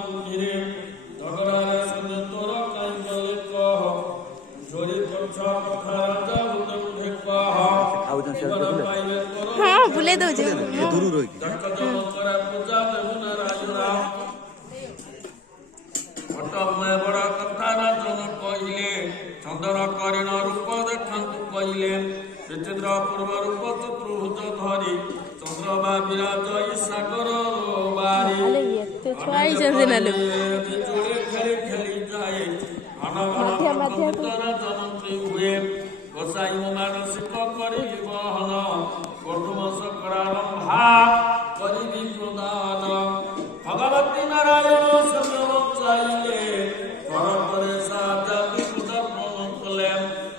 ବୁଦ୍ଧିରେ ଝଗଡ଼ାରେ ସନ୍ଧି ତୋର କାହିଁ ଗଲେ କହ ଚୋରି କରୁଛ କଥା ରାଜା ବୁଦ୍ଧି କହ ଜୀବନ ପାଇବେ ତୋର ହଁ ବୁଲେଇ ଦଉଛି ଜକ ଜମ କରା ପୂଜା ଦେବୁନା ରାଜୁରା ଅଟମୟ ବଡ଼ କଥା ରାଜନ କହିଲେ ଚନ୍ଦନ କରିଣ ରୂପ ଦେଖାନ୍ତୁ କହିଲେ ବିଚିତ୍ର ପୂର୍ବ ରୂପ ଚତୁର୍ଭୁଜ ଧରି ଚନ୍ଦ୍ରମା ବିରାଜ ଇ ସାଗର ବାରି ବିଜୁଳି ଖେଳି ଖେଳି ଯାଏ ଘନ ଘନ ରାଜମନ୍ତ୍ରୀ ହୁଏ ଗୋସାଇ ମାନସିକ କରିବି ବହନ କୁଟୁମ୍ବ ସକଳା ଲମ୍ଭା କରିବି ପ୍ରଦାନ ଭଗବତୀ ନାରାୟଣ ସନ୍ୟମ ଚାଇଲେ କରତରେ ସାଜାତି ପୂଜାପନ କଲେ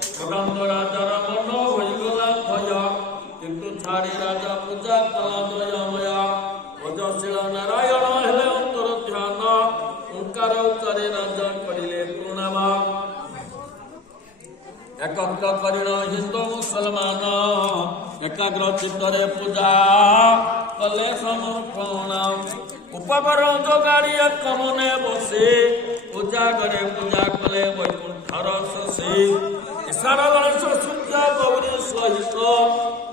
ପ୍ରଦଣ୍ଡ ରାଜାର ମନ ହୋଇଗଲା ଭୟ କିନ୍ତୁ ଛାଡ଼ି ରାଜା ପୂଜା କଲା ଦୟାମୟ ଭଜଶୀଳ ନାରାୟଣ ହେଲେ ଅନ୍ତର ଧ୍ୟାନ ଓଙ୍କାର ଉଚ୍ଚାରେ ରାଜା କରିଲେ ପ୍ରଣାମ ଏକତ୍ର କରିଣ ହିନ୍ଦୁ ମୁସଲମାନ ଏକାଗ୍ର ଚିତ୍ତରେ ପୂଜା କଲେ ସମର୍ପଣ ଉପକର ଯୋଗାଡ଼ି ଏକ ମନେ ବସେ ପୂଜା କରେ ପୂଜା କଲେ ବୈକୁଣ୍ଠର ଶଶୀ ଈଶାନ ଗଣେଶ ସୂର୍ଯ୍ୟ ଗୌରୀ ସହିତ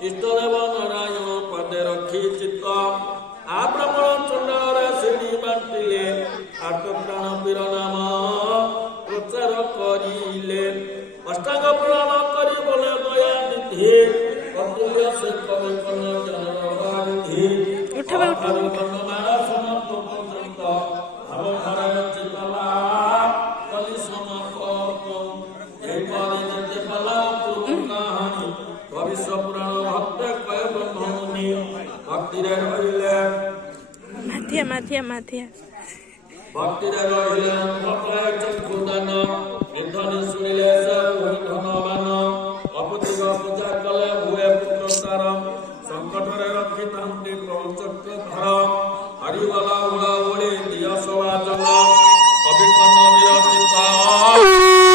ଇଷ୍ଟଦେବ ନାରାୟଣ ପଦେ ରଖି ଚିତ୍ତ ଆବ୍ରହ୍ମଣ ଚଣ୍ଡରେ ସିଡ଼ି ବାଣ୍ଟିଲେ ଆର୍ତ୍ତପ୍ରାଣ ବୀର ନାମ ପ୍ରଚାର କରିଲେ ଅଷ୍ଟାଙ୍ଗ ପ୍ରଣାମ କରି ବୋଲେ ଦୟା ନିଧି ଅତୁଲ୍ୟ ସେ କବି କନ ଜନବାରିଧି ଅଠାରୁ ବର୍ଣ୍ଣମାଳ ସମାପ୍ତ ପର୍ଯ୍ୟନ୍ତ ଭାବ ଧାରାୟ ଚିତଲା କଲି ସମର୍ପକ ଏହିପରି ଯେତେ ପାଲା ପୂର୍ବ କାହାଣୀ ଭବିଷ୍ୟ ପୁରାଣ ଭକ୍ତ କୟ ବ୍ରହ୍ମମୁନି ଭକ୍ତିରେ ରହିଲେ ଭକ୍ତିରେ ରହିଲେ ଭକ୍ତାୟ ଚକ୍ଷୁଦାନ ନିର୍ଦ୍ଧନି ଶୁଣିଲେ ସେ ହୁଏ ଧନବାନ ଅପତିକ ପୂଜା କଲେ ହୁଏ ପୁତ୍ର ତାର ସଂକଟରେ ରଖିଥାନ୍ତି ପ୍ରଭୁ ଚକ୍ରଧର ହରିବଲା ଉଳା ଉଳି ଦିଅ ସବାଚନ କବି କର୍ଣ୍ଣ ବିରଚିତ